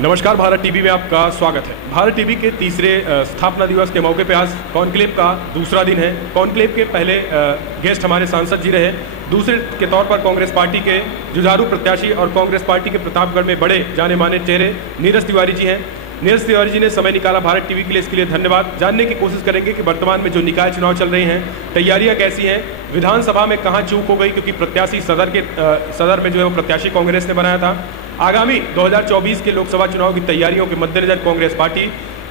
नमस्कार, भारत टीवी में आपका स्वागत है। भारत टीवी के तीसरे स्थापना दिवस के मौके पे आज कॉन्क्लेव का दूसरा दिन है। कॉन्क्लेव के पहले गेस्ट हमारे सांसद जी रहे, दूसरे के तौर पर कांग्रेस पार्टी के जुझारू प्रत्याशी और कांग्रेस पार्टी के प्रतापगढ़ में बड़े जाने माने चेहरे नीरज तिवारी जी हैं। नीरज तिवारी जी ने समय निकाला भारत टीवी के लिए, इसके लिए धन्यवाद। जानने की कोशिश करेंगे कि वर्तमान में जो निकाय चुनाव चल रहे हैं, तैयारियां कैसी हैं, विधानसभा में कहां चूक हो गई, क्योंकि प्रत्याशी सदर में जो है वो प्रत्याशी कांग्रेस ने बनाया था। आगामी 2024 के लोकसभा चुनाव की तैयारियों के मद्देनजर कांग्रेस पार्टी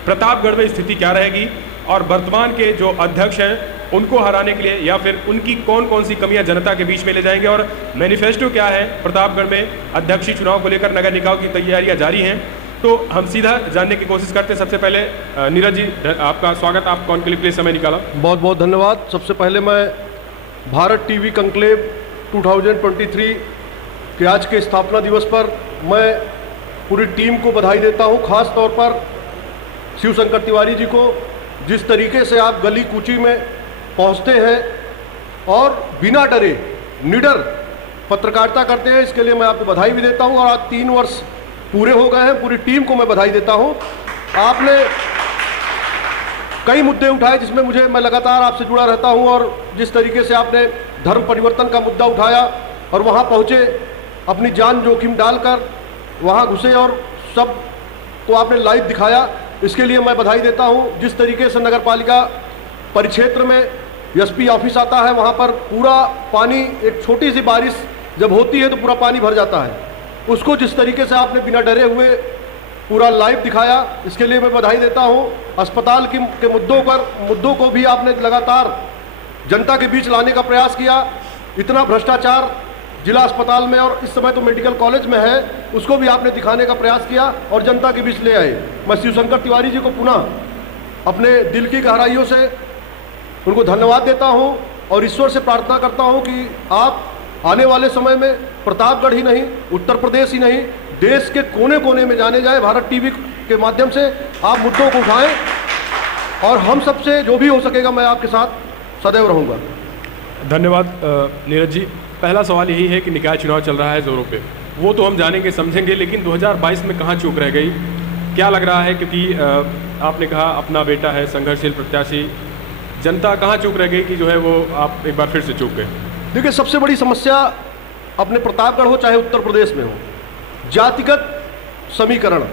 प्रतापगढ़ में स्थिति क्या रहेगी और वर्तमान के जो अध्यक्ष हैं उनको हराने के लिए या फिर उनकी कौन कौन सी कमियां जनता के बीच में ले जाएंगे और मैनिफेस्टो क्या है प्रतापगढ़ में अध्यक्षीय चुनाव को लेकर नगर निकाय की तैयारियां जारी हैं। तो हम सीधा जानने की कोशिश करते हैं। सबसे पहले नीरज जी, आपका स्वागत, आप कॉन्क्लेव के लिए समय निकाला। बहुत बहुत धन्यवाद। सबसे पहले मैं भारत टीवी कॉन्क्लेव 2023 के आज के स्थापना दिवस पर मैं पूरी टीम को बधाई देता हूं। खास तौर पर शिवशंकर तिवारी जी को, जिस तरीके से आप गली कूची में पहुंचते हैं और बिना डरे निडर पत्रकारिता करते हैं, इसके लिए मैं आपको बधाई भी देता हूं। और आज 3 वर्ष पूरे हो गए हैं, पूरी टीम को मैं बधाई देता हूं। आपने कई मुद्दे उठाए जिसमें मैं लगातार आपसे जुड़ा रहता हूं, और जिस तरीके से आपने धर्म परिवर्तन का मुद्दा उठाया और वहां पहुंचे, अपनी जान जोखिम डालकर वहां घुसे और सब को आपने लाइव दिखाया, इसके लिए मैं बधाई देता हूं। जिस तरीके से नगर पालिका परिक्षेत्र में एसपी ऑफिस आता है, वहां पर पूरा पानी, एक छोटी सी बारिश जब होती है तो पूरा पानी भर जाता है, उसको जिस तरीके से आपने बिना डरे हुए पूरा लाइव दिखाया, इसके लिए मैं बधाई देता हूं। अस्पताल के मुद्दों को भी आपने लगातार जनता के बीच लाने का प्रयास किया। इतना भ्रष्टाचार जिला अस्पताल में और इस समय तो मेडिकल कॉलेज में है, उसको भी आपने दिखाने का प्रयास किया और जनता के बीच ले आए। मैं शिवशंकर तिवारी जी को पुनः अपने दिल की गहराइयों से उनको धन्यवाद देता हूं और ईश्वर से प्रार्थना करता हूं कि आप आने वाले समय में प्रतापगढ़ ही नहीं, उत्तर प्रदेश ही नहीं, देश के कोने कोने में जाने जाए। भारत टीवी के माध्यम से आप मुद्दों को उठाएं और हम सबसे जो भी हो सकेगा मैं आपके साथ सदैव रहूँगा। धन्यवाद नीरज जी। पहला सवाल यही है कि निकाय चुनाव चल रहा है जोरों पे, वो तो हम जानेंगे समझेंगे, लेकिन 2022 में कहाँ चूक रह गई, क्या लग रहा है? क्योंकि आपने कहा अपना बेटा है संघर्षशील प्रत्याशी, जनता कहाँ चूक रह गई कि जो है वो आप एक बार फिर से चूक गए? देखिए, सबसे बड़ी समस्या अपने प्रतापगढ़ हो चाहे उत्तर प्रदेश में हो, जातिगत समीकरण,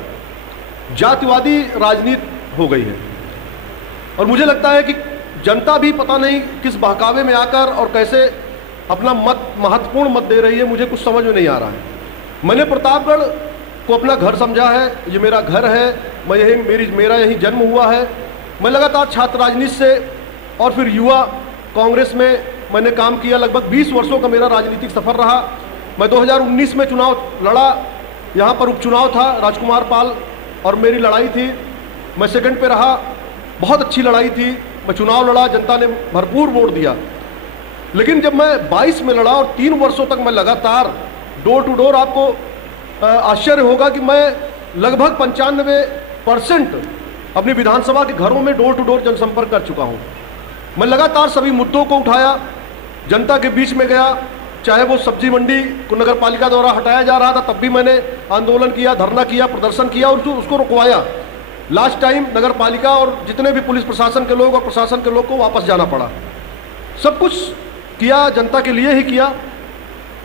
जातिवादी राजनीति हो गई है। और मुझे लगता है कि जनता भी पता नहीं किस बहकावे में आकर और कैसे अपना महत्वपूर्ण मत दे रही है, मुझे कुछ समझ में नहीं आ रहा है। मैंने प्रतापगढ़ को अपना घर समझा है, ये मेरा घर है, मेरा यहीं जन्म हुआ है। मैं लगातार छात्र राजनीति से और फिर युवा कांग्रेस में मैंने काम किया। लगभग 20 वर्षों का मेरा राजनीतिक सफर रहा। मैं 2019 में चुनाव लड़ा, यहाँ पर उपचुनाव था, राजकुमार पाल और मेरी लड़ाई थी। मैं सेकंड पे रहा, बहुत अच्छी लड़ाई थी। मैं चुनाव लड़ा, जनता ने भरपूर वोट दिया। लेकिन जब मैं 22 में लड़ा और 3 वर्षों तक मैं लगातार डोर टू डोर, आपको आश्चर्य होगा कि मैं लगभग 95% अपनी विधानसभा के घरों में डोर टू डोर जनसंपर्क कर चुका हूं। मैं लगातार सभी मुद्दों को उठाया, जनता के बीच में गया, चाहे वो सब्जी मंडी को नगर पालिका द्वारा हटाया जा रहा था तब भी मैंने आंदोलन किया, धरना किया, प्रदर्शन किया और उसको रुकवाया। लास्ट टाइम नगर पालिका और जितने भी पुलिस प्रशासन के लोग और प्रशासन के लोग को वापस जाना पड़ा। सब कुछ किया जनता के लिए ही किया।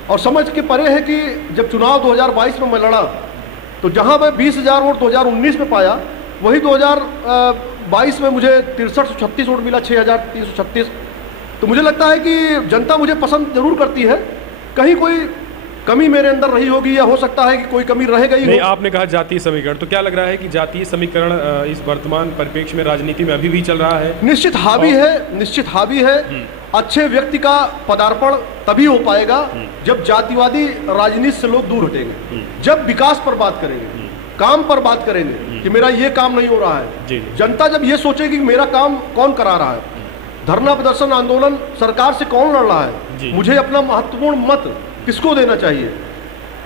और समझ के परे है कि जब चुनाव 2022 में मैं लड़ा तो जहां मैं 20,000 वोट 2019 में पाया, वही 2022 में मुझे 6336 वोट मिला, 6336। तो मुझे लगता है कि जनता मुझे पसंद जरूर करती है, कहीं कोई कमी मेरे अंदर रही होगी या हो सकता है कि कोई कमी रह गई नहीं। आपने कहा जातीय समीकरण, तो क्या लग रहा है कि जातीय समीकरण इस वर्तमान परिप्रेक्ष्य में राजनीति में अभी भी चल रहा है? निश्चित हावी है। अच्छे व्यक्ति का पदार्पण तभी हो पाएगा जब जातिवादी राजनीति से लोग दूर हटेंगे, जब विकास पर बात करेंगे, काम पर बात करेंगे कि मेरा ये काम नहीं हो रहा है। जनता जब ये सोचेगी कि मेरा काम कौन करा रहा है, धरना प्रदर्शन आंदोलन सरकार से कौन लड़ रहा है, मुझे अपना महत्वपूर्ण मत किसको देना चाहिए,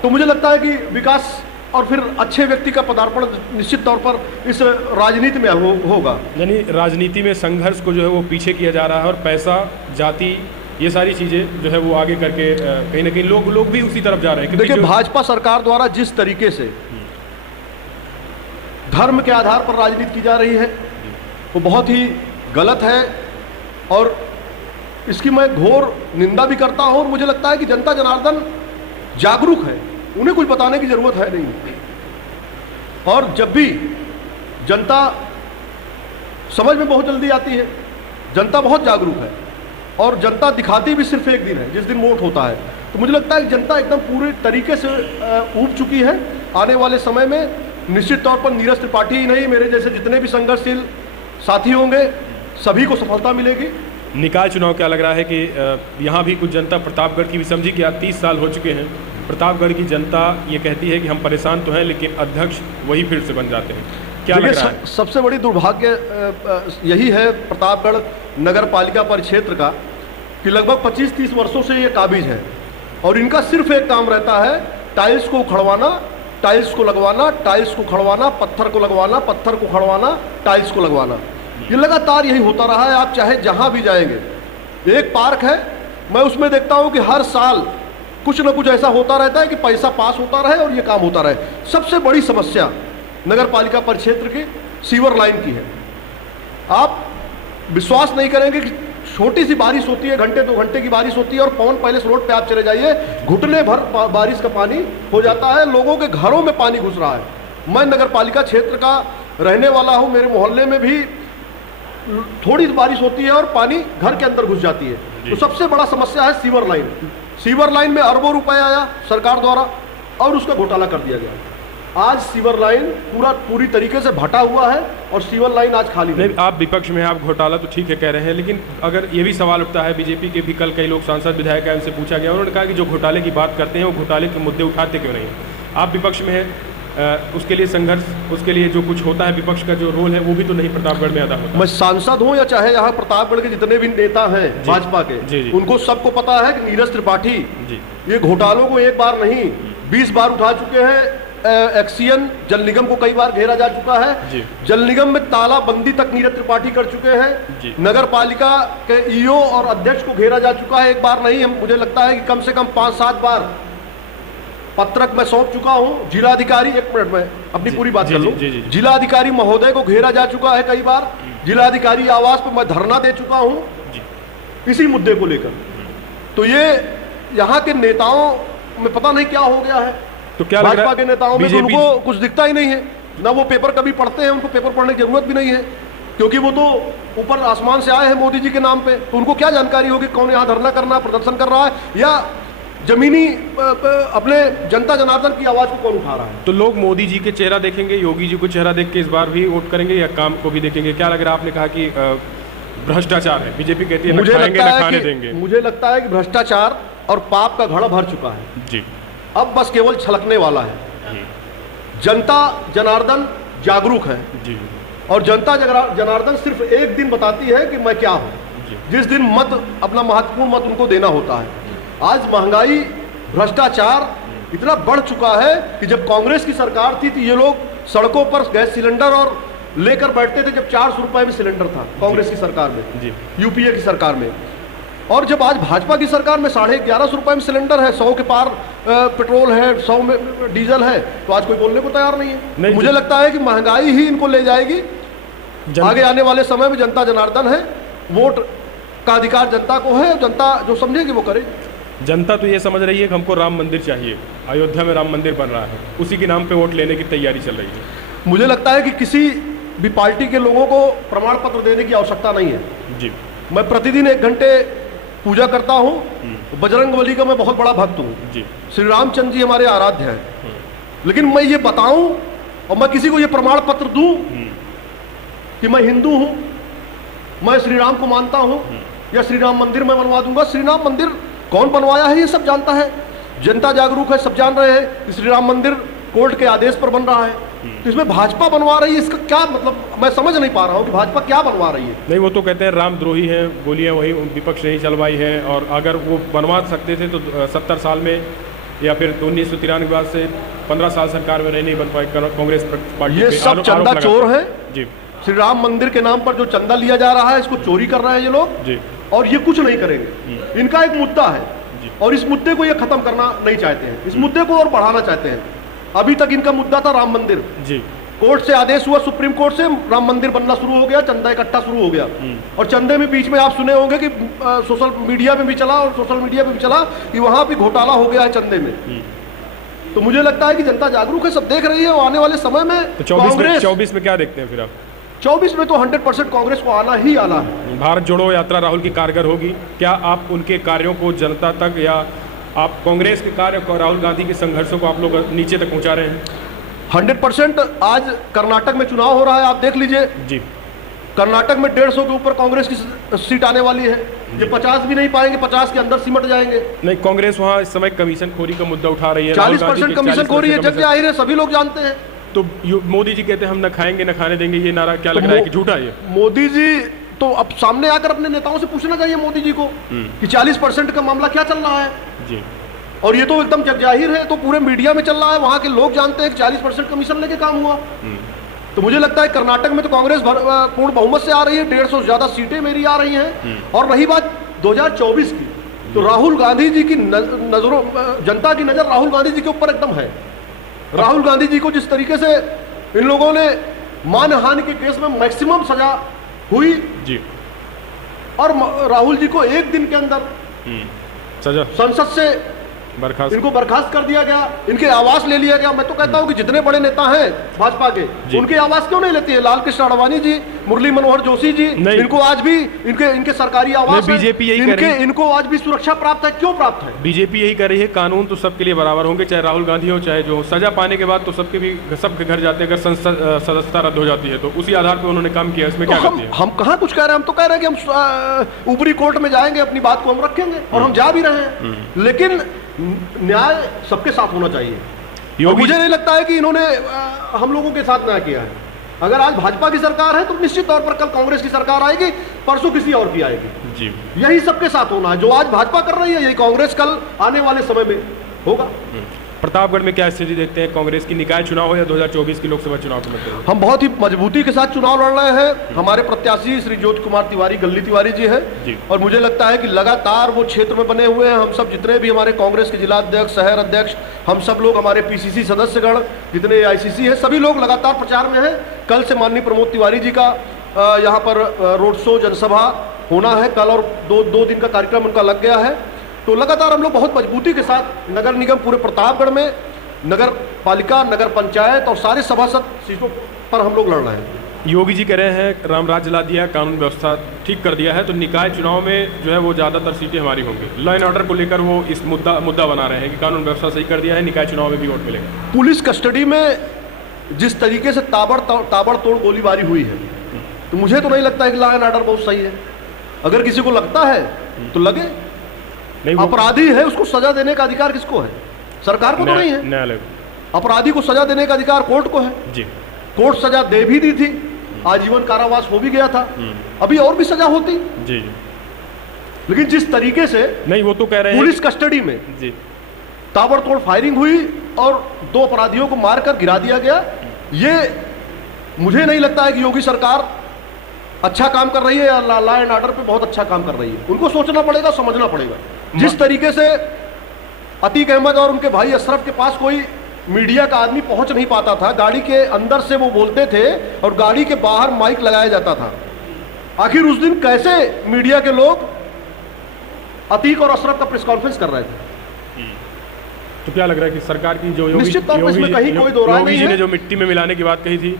तो मुझे लगता है कि विकास और फिर अच्छे व्यक्ति का पदार्पण निश्चित तौर पर इस राजनीति में होगा। यानी राजनीति में संघर्ष को जो है वो पीछे किया जा रहा है और पैसा, जाति, ये सारी चीज़ें जो है वो आगे करके कहीं ना कहीं लोग भी उसी तरफ जा रहे हैं। देखिए, भाजपा सरकार द्वारा जिस तरीके से धर्म के आधार पर राजनीति की जा रही है वो बहुत ही गलत है और इसकी मैं घोर निंदा भी करता हूं। और मुझे लगता है कि जनता जनार्दन जागरूक है, उन्हें कुछ बताने की जरूरत है नहीं। और जब भी जनता समझ में बहुत जल्दी आती है, जनता बहुत जागरूक है और जनता दिखाती भी सिर्फ एक दिन है, जिस दिन वोट होता है। तो मुझे लगता है कि जनता एकदम पूरे तरीके से ऊब चुकी है। आने वाले समय में निश्चित तौर पर नीरज त्रिपाठी ही नहीं, मेरे जैसे जितने भी संघर्षशील साथी होंगे सभी को सफलता मिलेगी। निकाय चुनाव क्या लग रहा है कि यहाँ भी कुछ जनता प्रतापगढ़ की भी समझी कि आज 30 साल हो चुके हैं, प्रतापगढ़ की जनता ये कहती है कि हम परेशान तो हैं लेकिन अध्यक्ष वही फिर से बन जाते हैं, क्या लग रहा है? सबसे बड़ी दुर्भाग्य यही है प्रतापगढ़ नगर पालिका परिक्षेत्र का कि लगभग 25-30 वर्षों से ये काबिज है और इनका सिर्फ एक काम रहता है, टाइल्स को उखड़वाना, टाइल्स को लगवाना, टाइल्स को खड़वाना, पत्थर को लगवाना, पत्थर को खड़वाना, टाइल्स को लगवाना। ये लगातार यही होता रहा है। आप चाहे जहां भी जाएंगे, एक पार्क है, मैं उसमें देखता हूं कि हर साल कुछ न कुछ ऐसा होता रहता है कि पैसा पास होता रहे और ये काम होता रहे। सबसे बड़ी समस्या नगर पालिका परिक्षेत्र की सीवर लाइन की है। आप विश्वास नहीं करेंगे कि छोटी सी बारिश होती है, घंटे 2 घंटे की बारिश होती है और पवन पैलेस रोड पे आप चले जाइए, घुटने भर बारिश का पानी हो जाता है, लोगों के घरों में पानी घुस रहा है। मैं नगर पालिका क्षेत्र का रहने वाला हूं, मेरे मोहल्ले में भी थोड़ी बारिश होती है और पानी घर के अंदर घुस जाती है। तो सबसे बड़ा समस्या है सीवर लाइन। सीवर लाइन में अरबों रुपए आया सरकार द्वारा और उसका घोटाला कर दिया गया। आज सीवर लाइन पूरी तरीके से भटा हुआ है और सीवर लाइन आज खाली नहीं। आप विपक्ष में, आप घोटाला तो ठीक है कह रहे हैं, लेकिन अगर ये भी सवाल उठता है, बीजेपी के भी कल कई लोग सांसद विधायक हैं, उनसे पूछा गया, उन्होंने कहा कि जो घोटाले की बात करते हैं वो घोटाले के मुद्दे उठाते क्यों नहीं? आप विपक्ष में हैं, उसके लिए संघर्ष, उसके लिए जो कुछ होता है विपक्ष का जो रोल है वो भी तो नहीं प्रतापगढ़ में अदा होता। मैं सांसद हूं या चाहे यहाँ प्रतापगढ़ के जितने भी नेता हैं भाजपा के, उनको सबको पता है कि नीरज त्रिपाठी ये घोटालों को एक बार नहीं 20 बार उठा चुके हैं। एक्सियन जल निगम को कई बार घेरा जा चुका है, जल निगम में तालाबंदी तक नीरज त्रिपाठी कर चुके हैं, नगर पालिका के ईओ और अध्यक्ष को घेरा जा चुका है, एक बार नहीं, मुझे लगता है कि कम से कम 5-7 बार पत्रक मैं सौंप चुका हूं। जिलाधिकारी, एक मिनट में अपनी पूरी बात कर लूं, जिलाधिकारी महोदय को घेरा जा चुका है कई बार, जिलाधिकारी आवास पर मैं धरना दे चुका हूं इसी मुद्दे को लेकर। तो ये यहाँ के नेताओं में पता नहीं क्या हो गया है, तो क्या भाजपा के नेताओं में तो उनको कुछ दिखता ही नहीं है, ना वो पेपर कभी पढ़ते हैं, उनको पेपर पढ़ने की जरूरत भी नहीं है क्योंकि वो तो ऊपर आसमान से आए हैं मोदी जी के नाम पे। तो उनको क्या जानकारी होगी कौन यहाँ धरना करना, प्रदर्शन कर रहा है या जमीनी अपने जनता जनार्दन की आवाज को कौन उठा रहा है? तो लोग मोदी जी के चेहरा देखेंगे, योगी जी को चेहरा देख के इस बार भी वोट करेंगे या काम को भी देखेंगे? क्या लग रहा है? आपने कहा कि भ्रष्टाचार है, बीजेपी कहती है मुझे लगता है कि भ्रष्टाचार और पाप का घड़ा भर चुका है जी, अब बस केवल छलकने वाला है। जनता जनार्दन जागरूक है जी, और जनता जनार्दन सिर्फ एक दिन बताती है कि मैं क्या हूं, जिस दिन मत, अपना महत्वपूर्ण मत उनको देना होता है। आज महंगाई, भ्रष्टाचार इतना बढ़ चुका है कि जब कांग्रेस की सरकार थी तो ये लोग सड़कों पर गैस सिलेंडर और लेकर बैठते थे, जब 400 रुपए में सिलेंडर था कांग्रेस की सरकार में, यूपीए की सरकार में। और जब आज भाजपा की सरकार में 1150 रुपए में सिलेंडर है, 100 के पार पेट्रोल है, 100 में डीजल है, तो आज कोई बोलने को तैयार नहीं है। मुझे लगता है कि महंगाई ही इनको ले जाएगी। आगे आने वाले समय में जनता जनार्दन है, वोट का अधिकार जनता को है, जनता जो समझेगी वो करेगी। जनता तो ये समझ रही है कि हमको राम मंदिर चाहिए, अयोध्या में राम मंदिर बन रहा है, उसी के नाम पे वोट लेने की तैयारी चल रही है। मुझे लगता है कि किसी भी पार्टी के लोगों को प्रमाण पत्र देने की आवश्यकता नहीं है जी। मैं प्रतिदिन 1 घंटे पूजा करता हूँ, बजरंगबली का मैं बहुत बड़ा भक्त हूँ जी, श्री रामचंद्र जी हमारे आराध्य हैं, लेकिन मैं ये बताऊं और मैं किसी को ये प्रमाण पत्र दूं कि मैं हिंदू हूं, मैं श्री राम को मानता हूं या श्री राम मंदिर मैं बनवा दूंगा। श्री राम मंदिर कौन बनवाया है ये सब जानता है, जनता जागरूक है, सब जान रहे हैं कि श्री राम मंदिर कोर्ट के आदेश पर बन रहा है। तो इसमें भाजपा बनवा रही है, इसका क्या मतलब मैं समझ नहीं पा रहा हूँ कि भाजपा क्या बनवा रही है। नहीं, वो तो कहते हैं रामद्रोही हैं, गोलियां वही विपक्ष नहीं चलवाई है, और अगर वो बनवा सकते थे तो 70 साल में या फिर 1993 के बाद से 15 साल सरकार में नहीं बन पाई कांग्रेस पार्टी। ये सब चंदा चोर है जी। श्री राम मंदिर के नाम पर जो चंदा लिया जा रहा है, इसको चोरी कर रहे हैं ये लोग जी, और ये कुछ नहीं करेंगे। इनका एक मुद्दा है और इस मुद्दे को ये खत्म करना नहीं चाहते हैं, इस मुद्दे को और बढ़ाना चाहते हैं। अभी तक इनका मुद्दा था राम मंदिर जी, कोर्ट से आदेश हुआ, सुप्रीम कोर्ट से, राम मंदिर बनना शुरू हो गया, चंदा इकट्ठा शुरू हो गया। और चंदे में बीच में आप सुने होंगे कि सोशल मीडिया में भी चला और सोशल मीडिया में भी चला कि वहां भी घोटाला हो गया है चंदे में। तो मुझे लगता है कि जनता जागरूक है, सब देख रही है। और आने वाले समय में तो 24 में क्या देखते हैं फिर आप? 24 में तो 100% कांग्रेस को आना ही आना है। भारत जोड़ो यात्रा राहुल की कारगर होगी। क्या आप उनके कार्यों को जनता तक, या आप कांग्रेस के कार्य को, राहुल गांधी के संघर्षों को आप लोग नीचे तक पहुंचा रहे हैं? 100%। आज कर्नाटक में चुनाव हो रहा है, आप देख लीजिए जी। कर्नाटक में 150 के ऊपर कांग्रेस की सीट आने वाली है। ये 50 भी नहीं पाएंगे, 50 के अंदर सिमट जाएंगे। नहीं, कांग्रेस वहाँ इस समय कमीशन खोरी का मुद्दा उठा रही है। 40% कमीशन खोरी है, जग जाहिर है, सभी लोग जानते हैं। तो मोदी जी कहते हैं हम न खाएंगे न खाने देंगे, ये नारा क्या लग रहा है कि झूठा है? मोदी जी तो अब सामने आकर अपने नेताओं से पूछना चाहिए मोदी जी को कि 40% का मामला क्या चल रहा है जी। और ये तो एकदम जग जाहिर है, तो पूरे मीडिया में चल रहा है, वहां के लोग जानते हैं कि 40% कमीशन लेके काम हुआ। तो मुझे लगता है कर्नाटक में तो कांग्रेस पूर्ण बहुमत से आ रही है, 150 से ज्यादा सीटें मेरी आ रही हैं। और रही बात 2024 की, तो राहुल गांधी जी की नजरों, जनता की नजर राहुल गांधी जी के ऊपर एकदम है। राहुल गांधी जी को जिस तरीके से इन लोगों ने मानहानि के केस में मैक्सिमम सजा हुई जी, और राहुल जी को एक दिन के अंदर सजा, संसद से इनको बर्खास्त कर दिया गया, इनके आवास ले लिया गया। मैं तो कहता हूं कि जितने बड़े नेता हैं भाजपा के, उनके आवास क्यों नहीं लेते हैं? लाल कृष्ण आडवाणी जी, मुरली मनोहर जोशी जी, इनको आज भी इनके सरकारी आवास, बीजेपी यही इनको आज भी सुरक्षा प्राप्त है। क्यों प्राप्त है? बीजेपी यही कर रही है, कानून तो सबके लिए बराबर होंगे, चाहे राहुल गांधी हो चाहे जो। सजा पाने के बाद तो सबके घर जाते हैं। अगर संसद सदस्यता रद्द हो जाती है तो उसी आधार पर उन्होंने काम किया। इसमें क्या करते हैं? हम कहाँ कुछ कह रहे हैं, हम तो कह रहे हैं कि हम ऊपरी कोर्ट में जाएंगे, अपनी बात को हम रखेंगे, और हम जा भी रहे हैं। लेकिन न्याय सबके साथ होना चाहिए। और मुझे नहीं लगता है कि इन्होंने हम लोगों के साथ न्याय किया है। अगर आज भाजपा की सरकार है तो निश्चित तौर पर कल कांग्रेस की सरकार आएगी, परसों किसी और की आएगी जी। यही सबके साथ होना है। जो आज भाजपा कर रही है, यही कांग्रेस कल आने वाले समय में होगा। प्रतापगढ़ में क्या स्थिति देखते हैं कांग्रेस की? निकाय चुनाव हो या 2024 की लोकसभा चुनाव के मतलब? हम बहुत ही मजबूती के साथ चुनाव लड़ रहे हैं। हमारे प्रत्याशी श्री ज्योति कुमार तिवारी, गल्ली तिवारी जी है जी। और मुझे लगता है कि लगातार वो क्षेत्र में बने हुए हैं। हम सब जितने भी हमारे कांग्रेस के जिला अध्यक्ष, शहर अध्यक्ष, हम सब लोग, हमारे पीसीसी सदस्यगण, जितने आईसीसी है, सभी लोग लगातार प्रचार में है। कल से माननीय प्रमोद तिवारी जी का यहाँ पर रोड शो, जनसभा होना है कल, और दो दिन का कार्यक्रम उनका लग गया है। तो लगातार हम लोग बहुत मजबूती के साथ नगर निगम पूरे प्रतापगढ़ में, नगर पालिका, नगर पंचायत और सारे सभासद सीटों पर हम लोग लड़ रहे हैं। योगी जी कह रहे हैं राम राज ला दिया, कानून व्यवस्था ठीक कर दिया है, तो निकाय चुनाव में जो है वो ज़्यादातर सीटें हमारी होंगी। लॉ एंड ऑर्डर को लेकर वो इस मुद्दा बना रहे हैं कि कानून व्यवस्था सही कर दिया है, निकाय चुनाव में भी वोट मिलेगा। पुलिस कस्टडी में जिस तरीके से ताबड़तोड़ गोलीबारी हुई है, तो मुझे तो नहीं लगता है कि लॉ एंड ऑर्डर बहुत सही है। अगर किसी को लगता है तो लगे। अपराधी है, उसको सजा देने का अधिकार किसको है? सरकार को तो नहीं है। न्यायालय। अपराधी को सजा देने का अधिकार कोर्ट को है जी। कोर्ट सजा दे भी दी थी, आजीवन कारावास हो भी गया था, अभी और भी सजा होती जी। लेकिन जिस तरीके से नहीं, वो तो कह रहे हैं पुलिस कस्टडी में जी ताबड़तोड़ फायरिंग हुई और 2 अपराधियों को मारकर गिरा दिया गया, ये मुझे नहीं लगता है कि योगी सरकार अच्छा काम कर रही है या लॉ एंड ऑर्डर पे बहुत अच्छा काम कर रही है। उनको सोचना पड़ेगा, समझना पड़ेगा। जिस तरीके से अतीक अहमद और उनके भाई अशरफ के पास कोई मीडिया का आदमी पहुंच नहीं पाता था, गाड़ी के अंदर से वो बोलते थे और गाड़ी के बाहर माइक लगाया जाता था। आखिर उस दिन कैसे मीडिया के लोग अतीक और अशरफ का प्रेस कॉन्फ्रेंस कर रहे थे? तो क्या लग रहा है कि सरकार की जो निश्चित तौर पर इसमें कहीं कोई दो राय नहीं है। ने जो मिट्टी में मिलाने की बात कही थी,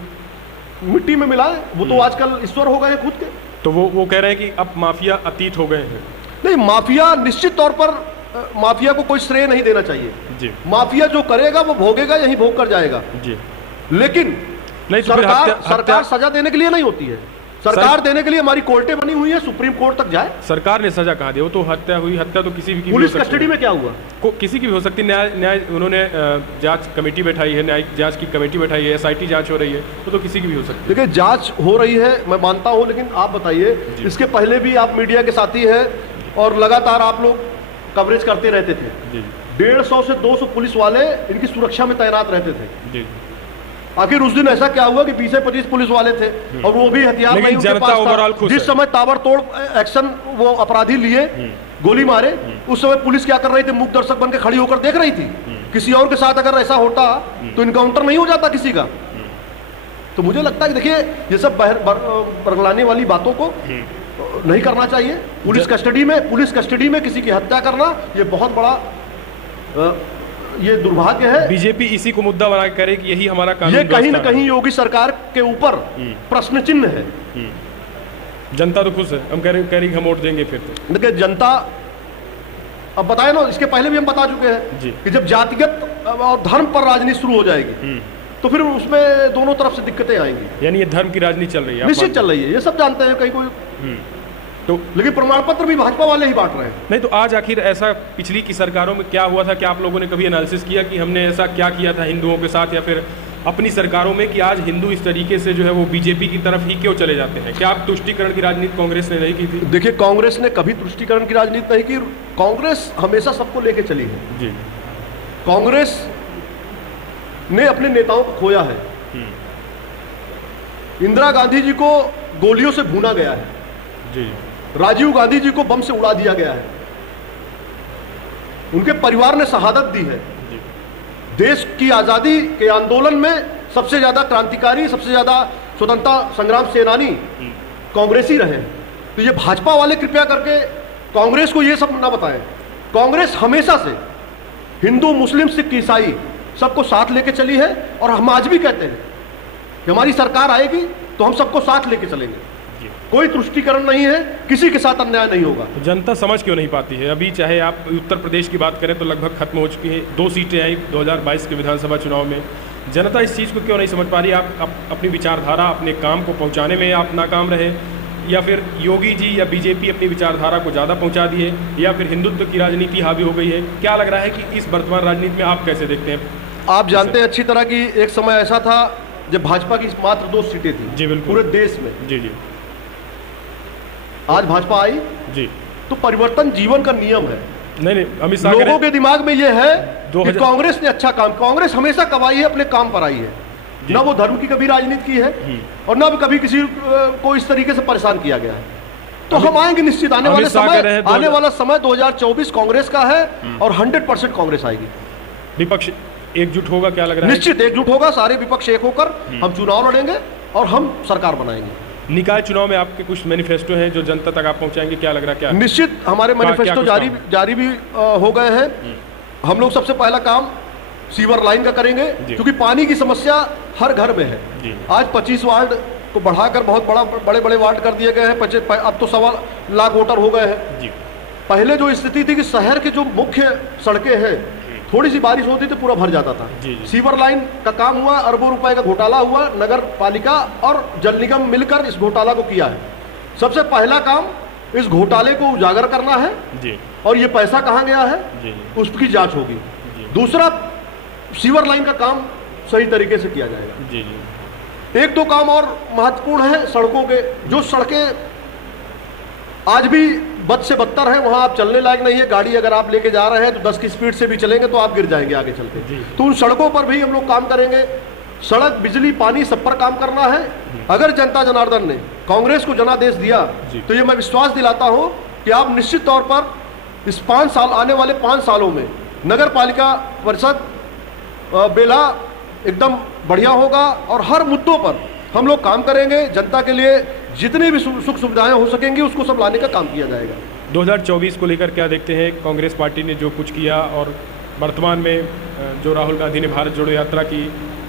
मिट्टी में मिलाए, वो तो आजकल ईश्वर हो गए खुद के। तो वो कह रहे हैं कि अब माफिया अतीत हो गए हैं। नहीं, माफिया निश्चित तौर पर, माफिया को कोई श्रेय नहीं देना चाहिए जी। माफिया जो करेगा वो भोगेगा, यही भोग कर जाएगा जी। लेकिन नहीं, सरकार सजा देने के लिए नहीं होती है। सरकार देने के लिए हमारी कोर्टें बनी हुई है, सुप्रीम कोर्ट तक जाए। सरकार ने सजा कहा दिया, वो तो हत्या हुई। हत्या तो किसी भी पुलिस कस्टडी में क्या हुआ, किसी की भी हो सकती है। न्याय उन्होंने जांच कमेटी बैठाई है, न्यायिक जांच की कमेटी बैठाई है, SIT जांच हो रही है, तो किसी की भी हो सकती है। देखिए, जांच हो रही है, मैं मानता हूँ, लेकिन आप बताइए, इसके पहले भी आप मीडिया के साथी है और लगातार आप लोग कवरेज करते रहते थे। 150 से 200 पुलिस वाले इनकी सुरक्षा में तैनात रहते थे। आखिर उस दिन ऐसा क्या हुआ कि 20-25 पुलिस वाले थे और वो भी हथियार नहीं उनके पास था। जिस समय ताबड़तोड़ एक्शन वो अपराधी लिए, गोली मारे, उस समय पुलिस क्या कर रही थी? मूक दर्शक बनकर खड़ी होकर देख रही थी। किसी और के साथ अगर ऐसा होता तो इनकाउंटर नहीं हो जाता किसी का। तो मुझे लगता है कि देखिए ये सब बरगलाने वाली बातों को नहीं करना चाहिए। पुलिस कस्टडी में किसी की हत्या करना ये बहुत बड़ा ये दुर्भाग्य है। बीजेपी इसी को मुद्दा बना के करे कि यही हमारा कानून ये कहीं ना कहीं योगी सरकार के ऊपर प्रश्न चिन्ह है। जनता तो खुश है, हम कह रहे हम वोट देंगे फिर तो। देखिए जनता अब बताए ना, इसके पहले भी हम बता चुके हैं कि जब जातिगत और धर्म पर राजनीति शुरू हो जाएगी तो फिर उसमें दोनों तरफ से दिक्कतें आएंगी। यानी ये धर्म की राजनीति चल रही है, निश्चित चल रही है, ये सब जानते हैं। कहीं कोई तो लेकिन प्रमाण पत्र भी भाजपा वाले ही बांट रहे हैं। नहीं तो आज आखिर ऐसा पिछली की सरकारों में क्या हुआ था? क्या आप लोगों ने कभी एनालिसिस किया कि हमने ऐसा क्या किया था हिंदुओं के साथ या फिर अपनी सरकारों में कि आज हिंदू इस तरीके से जो है वो बीजेपी की तरफ ही क्यों चले जाते हैं? क्या आप तुष्टीकरण की राजनीति कांग्रेस ने नहीं की थी? देखिए कांग्रेस ने कभी तुष्टीकरण की राजनीति नहीं की। कांग्रेस हमेशा सबको लेके चली है जी। कांग्रेस ने अपने नेताओं को खोया है। इंदिरा गांधी जी को गोलियों से भूना गया है जी। राजीव गांधी जी को बम से उड़ा दिया गया है। उनके परिवार ने शहादत दी है। देश की आजादी के आंदोलन में सबसे ज्यादा क्रांतिकारी, सबसे ज्यादा स्वतंत्रता संग्राम सेनानी कांग्रेसी रहे। तो ये भाजपा वाले कृपया करके कांग्रेस को ये सब ना बताएं। कांग्रेस हमेशा से हिंदू, मुस्लिम, सिख, ईसाई सबको साथ लेके चली है और हम आज भी कहते हैं कि हमारी सरकार आएगी तो हम सबको साथ लेके चलेंगे। कोई तुष्टीकरण नहीं है, किसी के साथ अन्याय नहीं होगा। तो जनता समझ क्यों नहीं पाती है? अभी चाहे आप उत्तर प्रदेश की बात करें तो लगभग खत्म हो चुकी है, 2 सीटें आई 2022 के विधानसभा चुनाव में। जनता इस चीज़ को क्यों नहीं समझ पा रही? आप अपनी विचारधारा, अपने काम को पहुंचाने में आप नाकाम रहे, या फिर योगी जी या बीजेपी अपनी विचारधारा को ज़्यादा पहुंचा दी है, या फिर हिंदुत्व की राजनीति हावी हो गई है? क्या लग रहा है कि इस वर्तमान राजनीति में आप कैसे देखते हैं? आप जानते हैं अच्छी तरह की एक समय ऐसा था जब भाजपा की मात्र 2 सीटें थी जी, बिल्कुल, पूरे देश में। जी जी। आज भाजपा आई जी, तो परिवर्तन जीवन का नियम है। नहीं अमित शाह लोगों के दिमाग में यह है कि 2000 कांग्रेस ने अच्छा काम, कांग्रेस हमेशा कमाई है, अपने काम पर आई है। ना वो धर्म की कभी राजनीति की है और ना कभी किसी को इस तरीके से परेशान किया गया है। तो हम आएंगे निश्चित, आने वाला समय 2024 कांग्रेस का है और 100% कांग्रेस आएगी। विपक्ष एकजुट होगा, क्या लग रहा है? निश्चित एकजुट होगा, सारे विपक्ष एक होकर हम चुनाव लड़ेंगे और हम सरकार बनाएंगे। निकाय चुनाव में आपके कुछ मैनिफेस्टो हैं जो जनता तक आप पहुंचाएंगे, क्या लग रहा है? क्या निश्चित हमारे मैनिफेस्टो जारी भी हो गए हैं। हम लोग सबसे पहला काम सीवर लाइन का करेंगे क्योंकि पानी की समस्या हर घर में है। आज 25 वार्ड को बढ़ाकर बहुत बड़े वार्ड कर दिए गए हैं। अब तो 1.25 लाख वोटर हो गए हैं। पहले जो स्थिति थी कि शहर के जो मुख्य सड़कें हैं, थोड़ी सी बारिश होती तो पूरा भर जाता था। सीवर लाइन का काम हुआ, अरबों रुपए का घोटाला हुआ, नगर पालिका और जल निगम मिलकर इस घोटाला को किया है। सबसे पहला काम इस घोटाले को उजागर करना है और ये पैसा कहाँ गया है उसकी जांच होगी। दूसरा, सीवर लाइन का काम सही तरीके से किया जाएगा। 1-2 काम और महत्वपूर्ण है सड़कों के। जो सड़कें आज भी बद से बदतर है, वहां आप चलने लायक नहीं है। गाड़ी अगर आप लेके जा रहे हैं तो 10 की स्पीड से भी चलेंगे तो आप गिर जाएंगे आगे चलते। तो उन सड़कों पर भी हम लोग काम करेंगे। सड़क, बिजली, पानी सब पर काम करना है। अगर जनता जनार्दन ने कांग्रेस को जनादेश दिया तो ये मैं विश्वास दिलाता हूं कि आप निश्चित तौर पर इस 5 साल, आने वाले 5 सालों में नगर पालिका परिषद बेला एकदम बढ़िया होगा और हर मुद्दों पर हम लोग काम करेंगे। जनता के लिए जितनी भी सुख सुविधाएं हो सकेंगी उसको सब लाने का काम किया जाएगा। 2024 को लेकर क्या देखते हैं? कांग्रेस पार्टी ने जो कुछ किया और वर्तमान में जो राहुल गांधी ने भारत जोड़ो यात्रा की,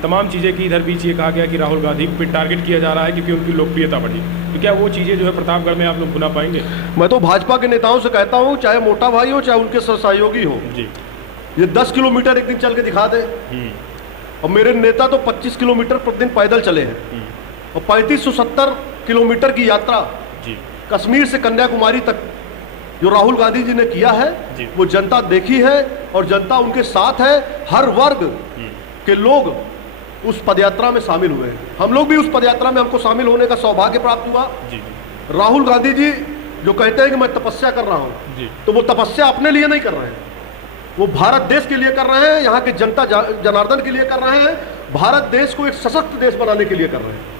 तमाम चीज़ें की, इधर बीच ये कहा गया कि राहुल गांधी पे टारगेट किया जा रहा है क्योंकि उनकी लोकप्रियता बढ़ी। तो क्या वो चीज़ें जो है प्रतापगढ़ में आप लोग भुना पाएंगे? मैं तो भाजपा के नेताओं से कहता हूँ, चाहे मोटा भाई हो चाहे उनके सहयोगी हो, ये 10 किलोमीटर एक दिन चल के दिखा दे। और मेरे नेता तो 25 किलोमीटर प्रतिदिन पैदल चले हैं और 3570 किलोमीटर की यात्रा कश्मीर से कन्याकुमारी तक जो राहुल गांधी जी ने किया है वो जनता देखी है और जनता उनके साथ है। हर वर्ग के लोग उस पदयात्रा में शामिल हुए हैं। हम लोग भी उस पदयात्रा में, हमको शामिल होने का सौभाग्य प्राप्त हुआ। राहुल गांधी जी जो कहते हैं कि मैं तपस्या कर रहा हूं, तो वो तपस्या अपने लिए नहीं कर रहे हैं, वो भारत देश के लिए कर रहे हैं, यहाँ के जनता जनार्दन के लिए कर रहे हैं, भारत देश को एक सशक्त देश बनाने के लिए कर रहे हैं।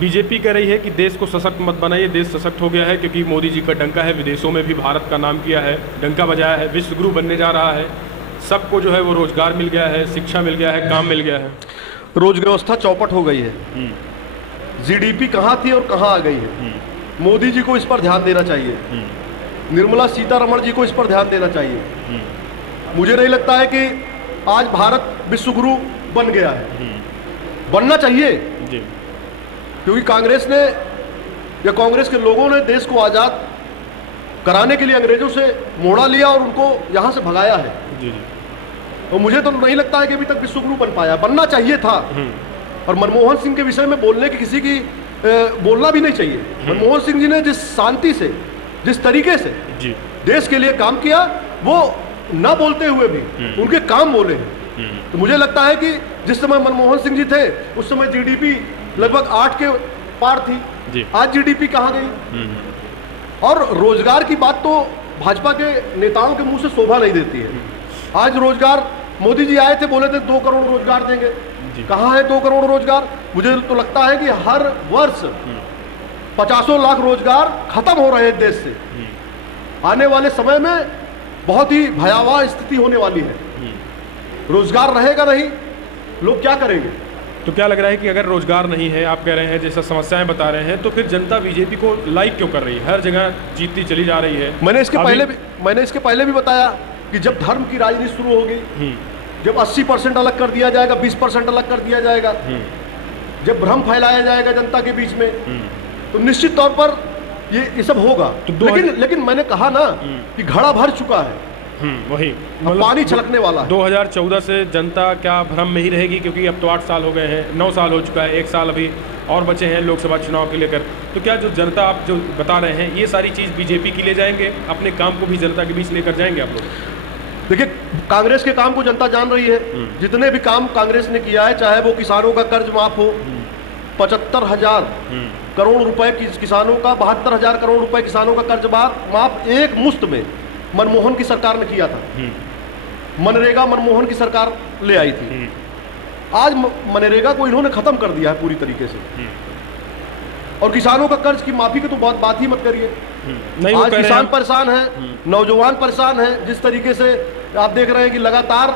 बीजेपी कह रही है कि देश को सशक्त मत बनाइए, देश सशक्त हो गया है क्योंकि मोदी जी का डंका है, विदेशों में भी भारत का नाम किया है, डंका बजाया है, विश्व गुरु बनने जा रहा है, सबको जो है वो रोजगार मिल गया है, शिक्षा मिल गया है, काम मिल गया है। रोज व्यवस्था चौपट हो गई है, जीडीपी कहाँ थी और कहाँ आ गई है। मोदी जी को इस पर ध्यान देना चाहिए, निर्मला सीतारमण जी को इस पर ध्यान देना चाहिए। मुझे नहीं लगता है कि आज भारत विश्वगुरु बन गया है, बनना चाहिए जी। क्योंकि कांग्रेस ने या कांग्रेस के लोगों ने देश को आज़ाद कराने के लिए अंग्रेजों से मोड़ा लिया और उनको यहाँ से भगाया है जी जी। और मुझे तो नहीं लगता है कि अभी तक विश्वगुरु बन पाया, बनना चाहिए था। और मनमोहन सिंह के विषय में बोलने की किसी की बोलना भी नहीं चाहिए। मनमोहन सिंह जी ने जिस शांति से, जिस तरीके से जी देश के लिए काम किया, वो ना बोलते हुए भी उनके काम बोले हैं। तो मुझे लगता है कि जिस समय मनमोहन सिंह जी थे उस समय जीडीपी लगभग 8 के पार थी जी। आज जीडीपी कहाँ गई। और रोजगार की बात तो भाजपा के नेताओं के मुंह से शोभा नहीं देती है। आज रोजगार, मोदी जी आए थे, बोले थे 2 करोड़ रोजगार देंगे, कहाँ है 2 करोड़ रोजगार। मुझे तो लगता है कि हर वर्ष 50 लाख रोजगार खत्म हो रहे हैं देश से। आने वाले समय में बहुत ही भयावह स्थिति होने वाली है। रोजगार रहेगा नहीं, लोग क्या करेंगे। तो क्या लग रहा है कि अगर रोजगार नहीं है, आप कह रहे हैं जैसा समस्याएं बता रहे हैं, तो फिर जनता बीजेपी को लाइक क्यों कर रही है, हर जगह जीतती चली जा रही है। मैंने इसके पहले भी बताया कि जब धर्म की राजनीति शुरू होगी, जब 80% अलग कर दिया जाएगा, 20% अलग कर दिया जाएगा, जब भ्रम फैलाया जाएगा जनता के बीच में, तो निश्चित तौर पर ये सब होगा। तो लेकिन मैंने कहा ना कि घड़ा भर चुका है, वही मतलब पानी छलकने वाला है। 2014 से जनता क्या भ्रम में ही रहेगी, क्योंकि अब तो 8 साल हो गए हैं, 9 साल हो चुका है, 1 साल अभी और बचे हैं लोकसभा चुनाव के लेकर। तो क्या जो जनता आप जो बता रहे हैं, ये सारी चीज़ बीजेपी की ले जाएंगे, अपने काम को भी जनता के बीच लेकर जाएंगे आप लोग? देखिए, कांग्रेस के काम को जनता जान रही है। जितने भी काम कांग्रेस ने किया है, चाहे वो किसानों का कर्ज माफ हो, 75,000 करोड़ रुपए किसानों का, 72,000 करोड़ रुपए किसानों का कर्ज माफ एक मुश्त में मनमोहन की सरकार ने किया था। मनरेगा मनमोहन की सरकार ले आई थी। आज मनरेगा को इन्होंने खत्म कर दिया है पूरी तरीके से। और किसानों का कर्ज की माफी की तो बात ही मत करिए। आज किसान परेशान है, नौजवान परेशान है। जिस तरीके से आप देख रहे हैं कि लगातार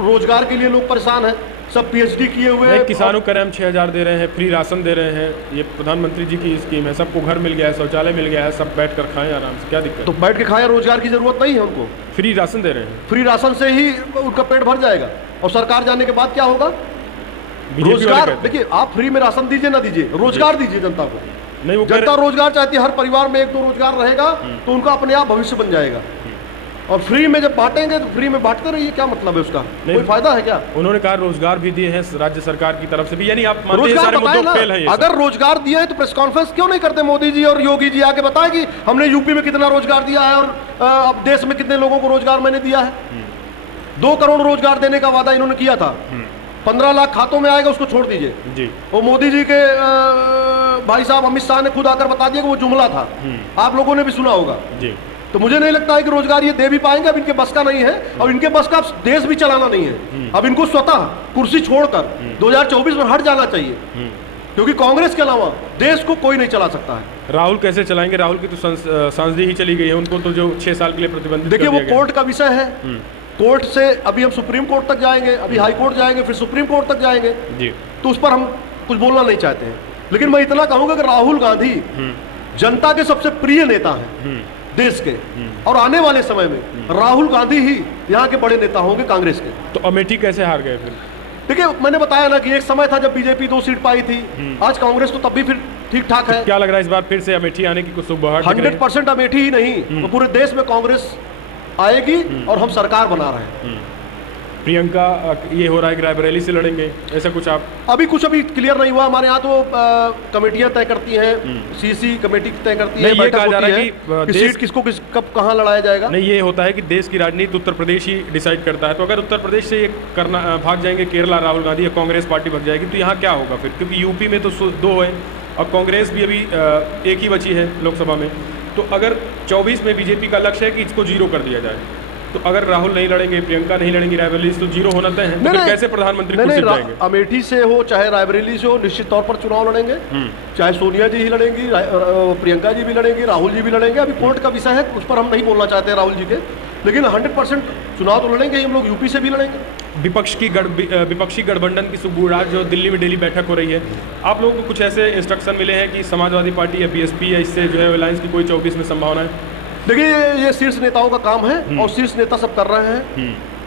रोजगार के लिए लोग परेशान हैं, सब पीएचडी किए हुए हैं। किसानों को हम 6,000 दे रहे हैं, फ्री राशन दे रहे हैं, ये प्रधानमंत्री जी की स्कीम है, सबको घर मिल गया है, शौचालय मिल गया है, सब बैठ कर खाएं आराम से, क्या दिक्कत? तो बैठ के खाएं, रोजगार की जरूरत नहीं है उनको, फ्री राशन दे रहे हैं। फ्री राशन से ही उनका पेट भर जाएगा। और सरकार जाने के बाद क्या होगा? रोजगार। देखिए, आप फ्री में राशन दीजिए ना दीजिए, रोजगार दीजिए जनता को। नहीं, वो जनता रोजगार चाहती है, हर परिवार में 1-2 रोजगार रहेगा तो उनका अपने आप भविष्य बन जाएगा। और फ्री में जब बांटेंगे तो फ्री में बांटते रहिए, क्या मतलब है उसका? कोई फायदा है क्या? उन्होंने कहा रोजगार भी दिए हैं राज्य सरकार की तरफ से भी, यानी आप मानते हैं रोजगार सारे मुद्दों बताएं फेल है ये ना। अगर रोजगार दिए हैं तो प्रेस कॉन्फ्रेंस क्यों नहीं करते मोदी जी और योगी जी? आके बताएं कि हमने यूपी में कितना रोजगार दिया है और अब देश में कितने लोगों को रोजगार मैंने दिया है। 2 करोड़ रोजगार देने का वादा इन्होंने किया था, 15 लाख खातों में आएगा, उसको छोड़ दीजिए जी। और मोदी जी के भाई साहब अमित शाह ने खुद आकर बता दिया कि वो जुमला था, आप लोगों ने भी सुना होगा जी। तो मुझे नहीं लगता है कि रोजगार ये दे भी पाएंगे। अब इनके बस का नहीं है और इनके बस का देश भी चलाना नहीं है। अब इनको स्वतः कुर्सी छोड़कर 2024 में हट जाना चाहिए, क्योंकि कांग्रेस के अलावा देश को कोई नहीं चला सकता है। राहुल कैसे चलाएंगे? राहुल की तो सांसदी ही चली गई है, उनको तो जो 6 साल के लिए प्रतिबंधित। देखिए, वो कोर्ट का विषय है। कोर्ट से अभी हम सुप्रीम कोर्ट तक जाएंगे, अभी हाई कोर्ट जाएंगे, फिर सुप्रीम कोर्ट तक जाएंगे जी। तो उस पर हम कुछ बोलना नहीं चाहते हैं। लेकिन मैं इतना कहूंगा कि राहुल गांधी जनता के सबसे प्रिय नेता हैं देश के, और आने वाले समय में राहुल गांधी ही यहाँ के बड़े नेता होंगे कांग्रेस के। तो अमेठी कैसे हार गए फिर? देखिए, मैंने बताया ना कि एक समय था जब बीजेपी 2 सीट पाई थी, आज कांग्रेस तो तब भी फिर ठीक ठाक है। क्या लग रहा है इस बार फिर से अमेठी आने की कुछ सुबह? 100% अमेठी ही नहीं, तो पूरे देश में कांग्रेस आएगी और हम सरकार बना रहे हैं। प्रियंका, ये हो रहा है कि रायबरेली से लड़ेंगे, ऐसा कुछ आप? अभी क्लियर नहीं हुआ। हमारे यहाँ तो कमेटियां तय करती हैं, सीसी कमेटी तय करती है, ये कहा जा रहा है कि सीट किसको कब कहाँ लड़ाया जाएगा। नहीं, ये होता है कि देश की राजनीति उत्तर प्रदेश ही डिसाइड करता है। तो अगर उत्तर प्रदेश से करना भाग जाएंगे केरला राहुल गांधी, या कांग्रेस पार्टी भाग जाएगी, तो यहाँ क्या होगा फिर? क्योंकि यूपी में तो 2 है और कांग्रेस भी अभी 1 ही बची है लोकसभा में। तो अगर 24 में बीजेपी का लक्ष्य है कि इसको 0 कर दिया जाए, तो अगर राहुल नहीं लड़ेंगे, प्रियंका नहीं लड़ेंगी, रायबरेली तो 0 होना तय है। तो कैसे प्रधानमंत्री कुर्सी पर जाएंगे? अमेठी से हो चाहे रायबरेली से हो, निश्चित तौर पर चुनाव लड़ेंगे। चाहे सोनिया जी ही लड़ेंगी, प्रियंका जी भी लड़ेंगी, राहुल जी भी लड़ेंगे। अभी कोर्ट का विषय है, उस पर हम नहीं बोलना चाहते राहुल जी के, लेकिन 100% चुनाव तो लड़ेंगे हम लोग। यूपी से भी लड़ेंगे। विपक्षी गठबंधन की सुबह आज जो दिल्ली में डेली बैठक हो रही है, आप लोगों को कुछ ऐसे इंस्ट्रक्शन मिले हैं कि समाजवादी पार्टी या बीएसपी या इससे जो है अलायंस की कोई 24 में संभावना है? देखिए, ये शीर्ष नेताओं का काम है और शीर्ष नेता सब कर रहे हैं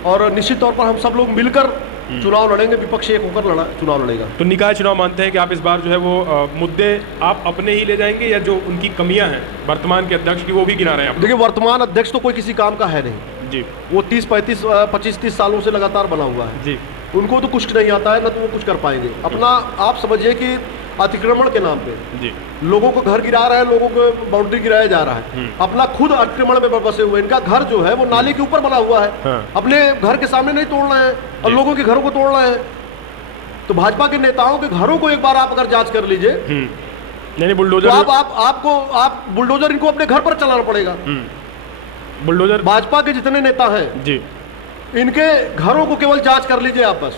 और निश्चित तौर पर हम सब लोग मिलकर चुनाव लड़ेंगे, विपक्ष एक होकर चुनाव लड़ेगा। तो निकाय चुनाव मानते हैं कि आप इस बार जो है वो मुद्दे आप अपने ही ले जाएंगे या जो उनकी कमियां हैं वर्तमान के अध्यक्ष की वो भी गिना रहे हैं आप? देखिए, वर्तमान अध्यक्ष तो कोई किसी काम का है नहीं जी, वो 25-30 सालों से लगातार बना हुआ है जी। उनको तो कुछ नहीं आता है, ना तो वो कुछ कर पाएंगे। अपना आप समझिए कि अतिक्रमण के नाम पे जी लोगों को घर गिरा रहा है, लोगों को बाउंड्री गिराया जा रहा है, अपना खुद अतिक्रमण में बसे हुए। इनका घर जो है वो नाले के ऊपर बना हुआ है, हाँ। अपने घर के सामने नहीं तोड़ रहे हैं और लोगों के घरों को तोड़ रहे हैं। तो भाजपा के नेताओं के घरों को एक बार आप अगर जांच कर लीजिए, नहीं बुलडोजर, तो आप बुलडोजर इनको अपने घर पर चलाना पड़ेगा। बुलडोजर भाजपा के जितने नेता हैं जी, इनके घरों को केवल जांच कर लीजिए आप, बस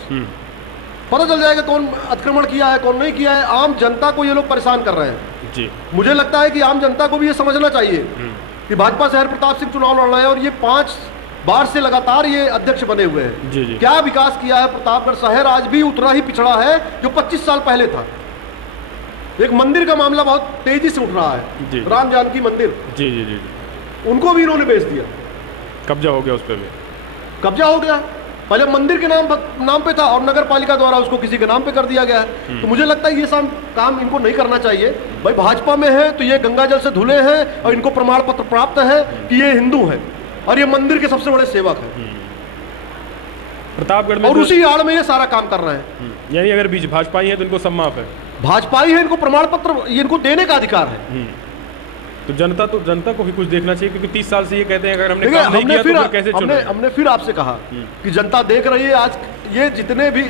पता चल जाएगा कौन अतिक्रमण किया है, कौन नहीं किया है। आम जनता को ये लोग परेशान कर रहे हैं जी। मुझे लगता है कि आम जनता को भी ये समझना चाहिए कि भाजपा से हरप्रताप सिंह चुनाव लड़ रहे हैं और ये 5 बार से लगातार ये अध्यक्ष बने हुए हैं। जी, जी। क्या विकास किया है प्रतापगढ़ शहर? आज भी उतना ही पिछड़ा है जो 25 साल पहले था। एक मंदिर का मामला बहुत तेजी से उठ रहा है, राम जानकी मंदिर, जी जी जी, उनको भी इन्होंने बेच दिया, कब्जा हो गया उस पर भी, कब्जा हो गया। पहले मंदिर के नाम पे था और नगर पालिका द्वारा उसको किसी के नाम पे कर दिया गया है। तो मुझे लगता है ये सब काम इनको नहीं करना चाहिए। भाई भाजपा में है तो ये गंगा जल से धुले हैं और इनको प्रमाण पत्र प्राप्त है कि ये हिंदू है और ये मंदिर के सबसे बड़े सेवक हैं प्रतापगढ़ में, और उसी आड़ में ये सारा काम कर रहे हैं। यानी अगर बीच भाजपा ही है तो इनको सब माफ है, भाजपा ही है, इनको प्रमाण पत्र ये इनको देने का अधिकार है। तो जनता को भी कुछ देखना चाहिए, क्योंकि 30 साल से ये कहते हैं अगर हमने काम नहीं किया तो फिर कैसे चलेगा? हमने फिर आपसे कहा कि जनता देख रही है। आज ये जितने भी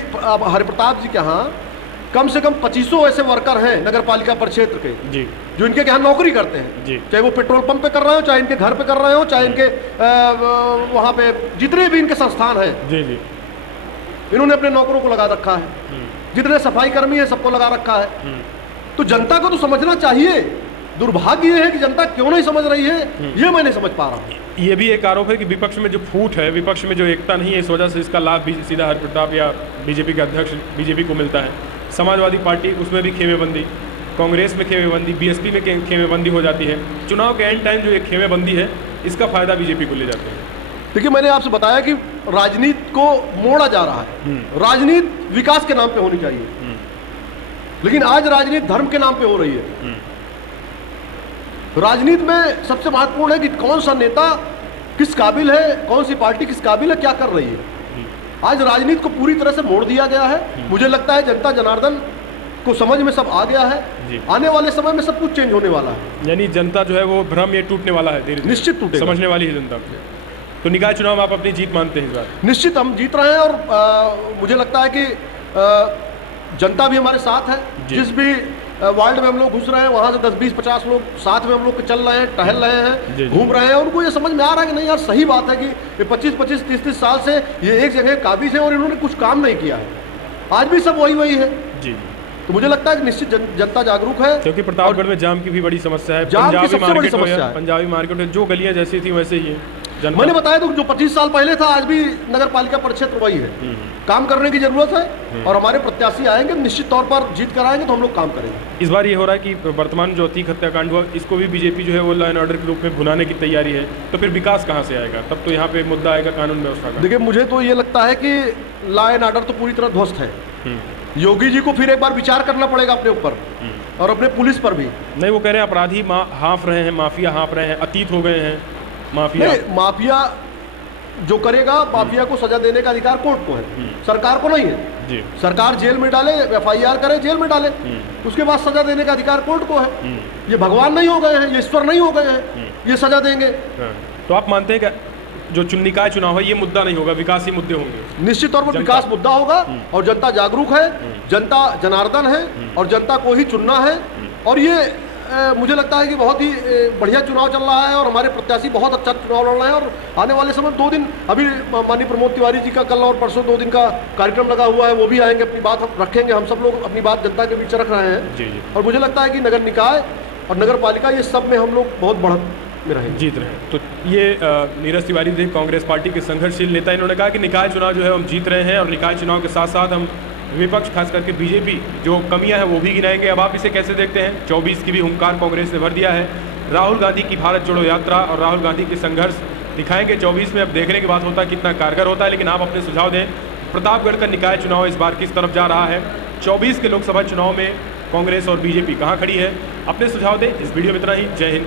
हरिप्रताप जी के यहाँ कम से कम 2500 ऐसे वर्कर हैं नगर पालिका परिक्षेत्र के जी, जो इनके यहाँ नौकरी करते हैं जी, चाहे वो पेट्रोल पंप पे कर रहे हो, चाहे इनके घर पे कर रहे हो, चाहे इनके वहाँ पे जितने भी इनके संस्थान हैं, जी जी, इन्होंने अपने नौकरों को लगा रखा है। जितने सफाई कर्मी है सबको लगा रखा है। तो जनता को तो समझना चाहिए। दुर्भाग्य ये है कि जनता क्यों नहीं समझ रही है, ये मैं नहीं समझ पा रहा हूँ। ये भी एक आरोप है कि विपक्ष में जो फूट है, विपक्ष में जो एकता नहीं है, इस वजह से इसका लाभ भी सीधा हरप्रताप या बीजेपी के अध्यक्ष बीजेपी को मिलता है। समाजवादी पार्टी उसमें भी खेमेबंदी, कांग्रेस में खेमेबंदी, बीएसपी में खेमेबंदी हो जाती है। चुनाव के एंड टाइम जो एक खेमेबंदी है, इसका फायदा बीजेपी को ले जाते हैं। देखिए, मैंने आपसे बताया कि राजनीति को मोड़ा जा रहा है। राजनीति विकास के नाम पे होनी चाहिए, लेकिन आज राजनीति धर्म के नाम पे हो रही है। राजनीति में सबसे महत्वपूर्ण है कि कौन सा नेता किस काबिल है, कौन सी पार्टी किस काबिल है, क्या कर रही है। आज राजनीति को पूरी तरह से मोड़ दिया गया है। मुझे लगता है जनता जनार्दन को समझ में सब आ गया है। आने वाले समय में सब कुछ चेंज होने वाला है। यानी जनता जो है वो भ्रम ये टूटने वाला है, धीरे-धीरे निश्चित टूटेगा, समझने वाली है जनता। तो निकाय चुनाव आप अपनी जीत मानते हैं इस बार? निश्चित हम जीत रहे हैं और मुझे लगता है कि जनता भी हमारे साथ है। जिस भी वार्ड में हम लोग घुस रहे हैं वहाँ से 10, 20, 50 लोग साथ में हम लोग चल रहे हैं, टहल रहे हैं, घूम रहे हैं। उनको ये समझ में आ रहा है कि नहीं यार, सही बात है कि ये 25-25, 30-30 साल से ये एक जगह काबिज है और इन्होंने कुछ काम नहीं किया है। आज भी सब वही है जी। तो मुझे लगता है कि निश्चित जनता जागरूक है, क्योंकि प्रतापगढ़ में जाम की भी बड़ी समस्या है। जाम की सबसे बड़ी समस्या है। पंजाबी मार्केट है, जो गलियां जैसी थी वैसे ही है। मैंने बताया तो जो 25 साल पहले था, आज भी नगर पालिका परिक्षेत्र वही है। काम करने की जरूरत है और हमारे प्रत्याशी आएंगे, निश्चित तौर पर जीत कर आएंगे तो हम लोग काम करेंगे। इस बार ये हो रहा है कि वर्तमान जो अतीक हत्याकांड हुआ, इसको भी बीजेपी जो है वो लॉ एंड ऑर्डर के रूप में भुनाने की तैयारी है। तो फिर विकास कहाँ से आएगा? तब तो यहाँ पे मुद्दा आएगा कानून व्यवस्था का। देखिए, मुझे तो ये लगता है कि लॉ एंड ऑर्डर तो पूरी तरह ध्वस्त है। योगी जी को फिर एक बार विचार करना पड़ेगा अपने ऊपर और अपने पुलिस पर भी। नहीं, वो कह रहे हैं अपराधी हाँफ रहे हैं, माफिया हाँफ रहे हैं, अतीत हो गए हैं माफिया। माफिया जो करेगा, माफिया को सजा देने का अधिकार कोर्ट को है, सरकार को नहीं है जी। सरकार जेल में डाले, FIR करे, जेल में डाले, उसके बाद सजा देने का अधिकार कोर्ट को है। ये भगवान नहीं हो गए हैं, ये ईश्वर नहीं हो गए हैं, ये सजा देंगे। तो आप मानते हैं कि जो निकाय चुनाव है ये मुद्दा नहीं होगा, विकासी मुद्दे होंगे? निश्चित तौर पर विकास मुद्दा होगा और जनता जागरूक है, जनता जनार्दन है और जनता को ही चुनना है। और ये मुझे लगता है कि बहुत ही बढ़िया चुनाव चल रहा है और हमारे प्रत्याशी बहुत अच्छा चुनाव लड़ रहे हैं। और आने वाले समय 2 दिन अभी माननीय प्रमोद तिवारी जी का कल और परसों 2 दिन का कार्यक्रम लगा हुआ है, वो भी आएंगे, अपनी बात हम रखेंगे। हम सब लोग अपनी बात जनता के बीच रख रहे हैं जी। और मुझे लगता है कि नगर निकाय और नगर पालिका ये सब में हम लोग बहुत मेरा है। जीत रहे हैं। तो ये नीरज तिवारी थे, कांग्रेस पार्टी के संघर्षशील नेता। इन्होंने कहा कि निकाय चुनाव जो है हम जीत रहे हैं और निकाय चुनाव के साथ साथ हम विपक्ष खास करके बीजेपी जो कमियां हैं वो भी गिनाएंगे। अब आप इसे कैसे देखते हैं? 24 की भी हुंकार कांग्रेस ने भर दिया है। राहुल गांधी की भारत जोड़ो यात्रा और राहुल गांधी के संघर्ष दिखाएंगे 24 में। अब देखने की बात होता है कितना कारगर होता है, लेकिन आप अपने सुझाव दें। प्रतापगढ़ का निकाय चुनाव इस बार किस तरफ जा रहा है? 24 के लोकसभा चुनाव में कांग्रेस और बीजेपी कहाँ खड़ी है? अपने सुझाव दें। इस वीडियो में इतना ही। जय हिंद।